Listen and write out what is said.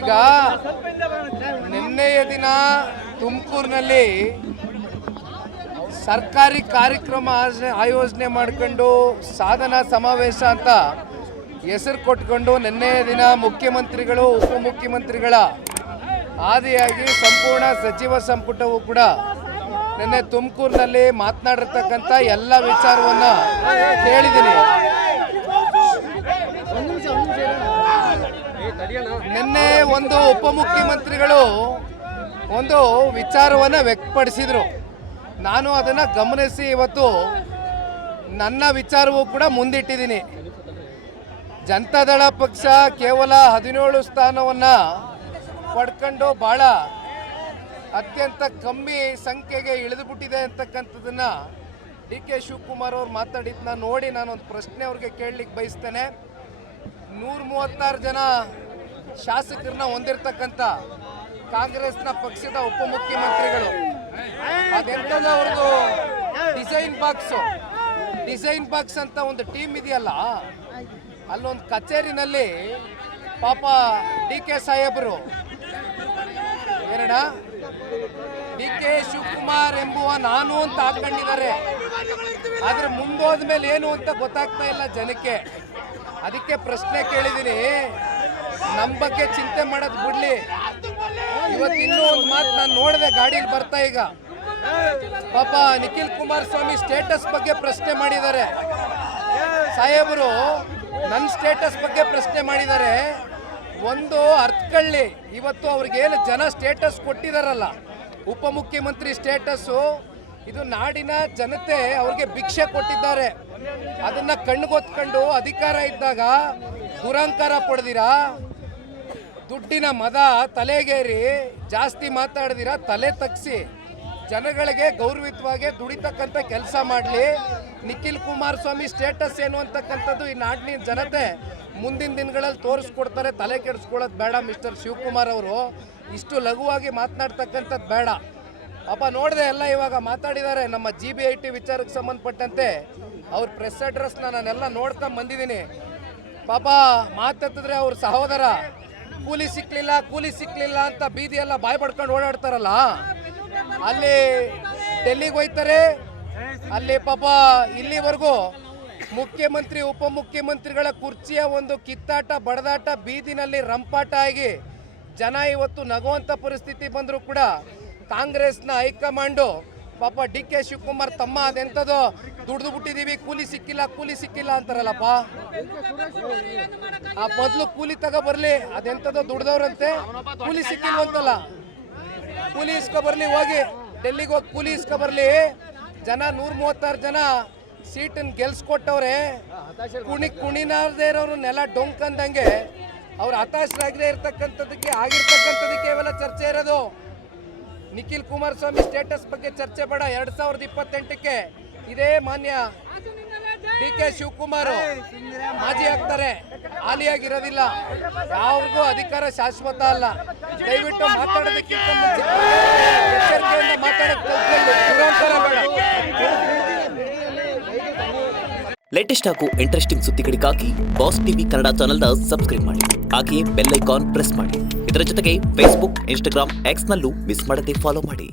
ಈಗ ನಿನ್ನೆಯ ದಿನ ತುಮಕೂರಿನಲ್ಲಿ ಸರ್ಕಾರಿ ಕಾರ್ಯಕ್ರಮ ಆಯೋಜನೆ ಮಾಡಿಕೊಂಡು ಸಾಧನಾ ಸಮಾವೇಶ ಅಂತ ಹೆಸರು ಕೊಟ್ಕೊಂಡು ನಿನ್ನೆಯ ದಿನ ಮುಖ್ಯಮಂತ್ರಿಗಳು ಉಪಮುಖ್ಯಮಂತ್ರಿಗಳ ಆದಿಯಾಗಿ ಸಂಪೂರ್ಣ ಸಚಿವ ಸಂಪುಟವು ಕೂಡ ನಿನ್ನೆ ತುಮಕೂರಿನಲ್ಲಿ ಮಾತನಾಡಿರ್ತಕ್ಕಂಥ ಎಲ್ಲ ವಿಚಾರವನ್ನು ಕೇಳಿದ್ದೀನಿ. ನಿನ್ನೆ ಒಂದು ಉಪಮುಖ್ಯಮಂತ್ರಿಗಳು ಒಂದು ವಿಚಾರವನ್ನು ವ್ಯಕ್ತಪಡಿಸಿದರು. ನಾನು ಅದನ್ನು ಗಮನಿಸಿ ಇವತ್ತು ನನ್ನ ವಿಚಾರವೂ ಕೂಡ ಮುಂದಿಟ್ಟಿದ್ದೀನಿ. ಜನತಾದಳ ಪಕ್ಷ ಕೇವಲ 17 ಸ್ಥಾನವನ್ನು ಪಡ್ಕೊಂಡು ಭಾಳ ಅತ್ಯಂತ ಕಮ್ಮಿ ಸಂಖ್ಯೆಗೆ ಇಳಿದುಬಿಟ್ಟಿದೆ ಅಂತಕ್ಕಂಥದ್ದನ್ನು DK ಶಿವಕುಮಾರ್ ಅವ್ರು ಮಾತಾಡಿದ್ದನ್ನ ನೋಡಿ ನಾನೊಂದು ಪ್ರಶ್ನೆ ಅವ್ರಿಗೆ ಕೇಳಲಿಕ್ಕೆ ಬಯಸ್ತೇನೆ. 136 ಜನ ಶಾಸಕರನ್ನ ಹೊಂದಿರತಕ್ಕಂಥ ಕಾಂಗ್ರೆಸ್ನ ಪಕ್ಷದ ಉಪಮುಖ್ಯಮಂತ್ರಿಗಳು, ಅದೆಂಥದ್ದು ಅವ್ರದ್ದು ಡಿಸೈನ್ ಬಾಕ್ಸ್ ಅಂತ ಒಂದು ಟೀಮ್ ಇದೆಯಲ್ಲ, ಅಲ್ಲೊಂದು ಕಚೇರಿನಲ್ಲಿ ಪಾಪ DK ಸಾಹೇಬರು DK ಶಿವಕುಮಾರ್ ಎಂಬುವ ನಾನು ಅಂತ ಹಾಕೊಂಡಿದ್ದಾರೆ. ಆದರೆ ಮುಂದೋದ ಮೇಲೆ ಏನು ಅಂತ ಗೊತ್ತಾಗ್ತಾ ಇಲ್ಲ ಜನಕ್ಕೆ. ಅದಕ್ಕೆ ಪ್ರಶ್ನೆ ಕೇಳಿದ್ದೀನಿ, ನಮ್ಮ ಬಗ್ಗೆ ಚಿಂತೆ ಮಾಡೋದು ಬಿಡ್ಲಿ. ಇವತ್ತು ಇನ್ನೂ ಒಂದು ಮಾತು ನಾನು ನೋಡಿದೆ, ಗಾಡೀಲಿ ಬರ್ತಾ ಈಗ ಪಾಪ ನಿಖಿಲ್ ಕುಮಾರಸ್ವಾಮಿ ಸ್ಟೇಟಸ್ ಬಗ್ಗೆ ಪ್ರಶ್ನೆ ಮಾಡಿದ್ದಾರೆ. ಸಾಹೇಬರು ನನ್ನ ಸ್ಟೇಟಸ್ ಬಗ್ಗೆ ಪ್ರಶ್ನೆ ಮಾಡಿದ್ದಾರೆ. ಒಂದು ಅರ್ಥಕೊಳ್ಳಿ, ಇವತ್ತು ಅವ್ರಿಗೇನು ಜನ ಸ್ಟೇಟಸ್ ಕೊಟ್ಟಿದಾರಲ್ಲ, ಉಪಮುಖ್ಯಮಂತ್ರಿ ಸ್ಟೇಟಸ್ಸು, ಇದು ನಾಡಿನ ಜನತೆ ಅವ್ರಿಗೆ ಭಿಕ್ಷೆ ಕೊಟ್ಟಿದ್ದಾರೆ. ಅದನ್ನ ಕಣ್ಗೊತ್ಕೊಂಡು ಅಧಿಕಾರ ಇದ್ದಾಗ ದುರಂಕಾರ ಪಡೆದಿರಾ, ದುಡ್ಡಿನ ಮದ ತಲೆಗೇರಿ ಜಾಸ್ತಿ ಮಾತಾಡಿದಿರಾ, ತಲೆ ತಗ್ಸಿ ಜನಗಳಿಗೆ ಗೌರವಿತವಾಗಿ ದುಡಿತಕ್ಕಂಥ ಕೆಲಸ ಮಾಡಲಿ. ನಿಖಿಲ್ ಕುಮಾರಸ್ವಾಮಿ ಸ್ಟೇಟಸ್ ಏನು ಅಂತಕ್ಕಂಥದ್ದು ಈ ನಾಡಿನ ಜನತೆ ಮುಂದಿನ ದಿನಗಳಲ್ಲಿ ತೋರಿಸ್ಕೊಡ್ತಾರೆ. ತಲೆ ಕೆಡಿಸ್ಕೊಳ್ಳೋದು ಬೇಡ ಮಿಸ್ಟರ್ ಶಿವಕುಮಾರ್ ಅವರು, ಇಷ್ಟು ಲಘುವಾಗಿ ಮಾತನಾಡ್ತಕ್ಕಂಥದ್ದು ಬೇಡ. ಪಾಪ ನೋಡಿದೆ ಎಲ್ಲ ಇವಾಗ ಮಾತಾಡಿದ್ದಾರೆ ನಮ್ಮ GBIT ವಿಚಾರಕ್ಕೆ ಸಂಬಂಧಪಟ್ಟಂತೆ. ಅವ್ರ ಪ್ರೆಸ್ ಅಡ್ರೆಸ್ನ ನಾನೆಲ್ಲ ನೋಡ್ಕೊಂಡು ಬಂದಿದ್ದೀನಿ. ಪಾಪ ಮಾತೆತ್ತಿದ್ರೆ ಅವ್ರ ಸಹೋದರ ಕೂಲಿ ಸಿಕ್ಕಲಿಲ್ಲ ಅಂತ ಬೀದಿಯೆಲ್ಲ ಬಾಯಿ ಪಡ್ಕೊಂಡು ಓಡಾಡ್ತಾರಲ್ಲ, ಅಲ್ಲಿ ಡೆಲ್ಲಿಗೆ ಹೋಯ್ತಾರೆ. ಅಲ್ಲಿ ಪಾಪ ಇಲ್ಲಿವರೆಗೂ ಮುಖ್ಯಮಂತ್ರಿ ಉಪಮುಖ್ಯಮಂತ್ರಿಗಳ ಕುರ್ಚಿಯ ಒಂದು ಕಿತ್ತಾಟ ಬಡದಾಟ ಬೀದಿನಲ್ಲಿ ರಂಪಾಟ ಆಗಿ ಜನ ಇವತ್ತು ನಗುವಂಥ ಪರಿಸ್ಥಿತಿ ಬಂದರೂ ಕೂಡ ಕಾಂಗ್ರೆಸ್ನ ಹೈಕಮಾಂಡು ಪಾಪ DK ಶಿವಕುಮಾರ್ ತಮ್ಮ ಅದೆಂಥದ್ದು ದುಡ್ದು ಬಿಟ್ಟಿದ್ದೀವಿ, ಕೂಲಿ ಸಿಕ್ಕಿಲ್ಲ ಅಂತಾರಲ್ಲಪ್ಪ. ಆ ಮೊದಲು ಕೂಲಿ ತಗೊಬರ್ಲಿ, ಅದೆಂಥದ್ದು ದುಡ್ದವ್ರಂತೆ, ಕೂಲಿ ಸಿಕ್ಕಿಲ್ವಂತಲ್ಲ, ಕೂಲಿ ಇಸ್ಕೊಬರ್ಲಿ, ಹೋಗಿ ಡೆಲ್ಲಿಗೆ ಹೋಗಿ ಕೂಲಿ ಇಸ್ಕೊಬರ್ಲಿ. ಜನ 136 ಜನ ಸೀಟನ್ನು ಗೆಲ್ಸ್ಕೊಟ್ಟವ್ರೆ. ಕುಣಿನಾರದೇ ಇರೋರು ನೆಲ ಡೊಂಕಂದಂಗೆ ಅವ್ರು ಹತಾಶರಾಗದೇ ಇರ್ತಕ್ಕಂಥದ್ದಕ್ಕೆ ಆಗಿರ್ತಕ್ಕಂಥದಕ್ಕೆ ಇವೆಲ್ಲ ಚರ್ಚೆ ಇರೋದು. ನಿಖಿಲ್ ಕುಮಾರಸ್ವಾಮಿ ಸ್ಟೇಟಸ್ ಬಗ್ಗೆ ಚರ್ಚೆ ಬೇಡ. 2028ಕ್ಕೆ ಇದೇ ಮಾನ್ಯ DK ಶಿವಕುಮಾರ್ ಮಾಜಿ ಆಗ್ತಾರೆ, ಹಾಲಿಯಾಗಿರೋದಿಲ್ಲ. ಯಾವ್ರಿಗೂ ಅಧಿಕಾರ ಶಾಶ್ವತ ಅಲ್ಲ. ದಯವಿಟ್ಟು ಮಾತಾಡೋದಕ್ಕಿಂತ ಮುಂಚೆ ಎಚ್ಚರಿಕೆಯಿಂದ ಮಾತಾಡೋದು ಬೇಡ. ಲೇಟೆಸ್ಟ್ ಹಾಗೂ ಇಂಟ್ರೆಸ್ಟಿಂಗ್ ಸುದ್ದಿಗಳಿಗಾಗಿ ಬಾಸ್ ಟಿವಿ ಕನ್ನಡ ಚಾನೆಲ್ನ ಸಬ್ಸ್ಕ್ರೈಬ್ ಮಾಡಿ. ಹಾಗೆಯೇ ಬೆಲ್ ಐಕಾನ್ ಪ್ರೆಸ್ ಮಾಡಿ. ಇದರ ಜೊತೆಗೆ ಫೇಸ್ಬುಕ್, ಇನ್ಸ್ಟಾಗ್ರಾಮ್, ಎಕ್ಸ್ನಲ್ಲೂ ಮಿಸ್ ಮಾಡದೆ ಫಾಲೋ ಮಾಡಿ.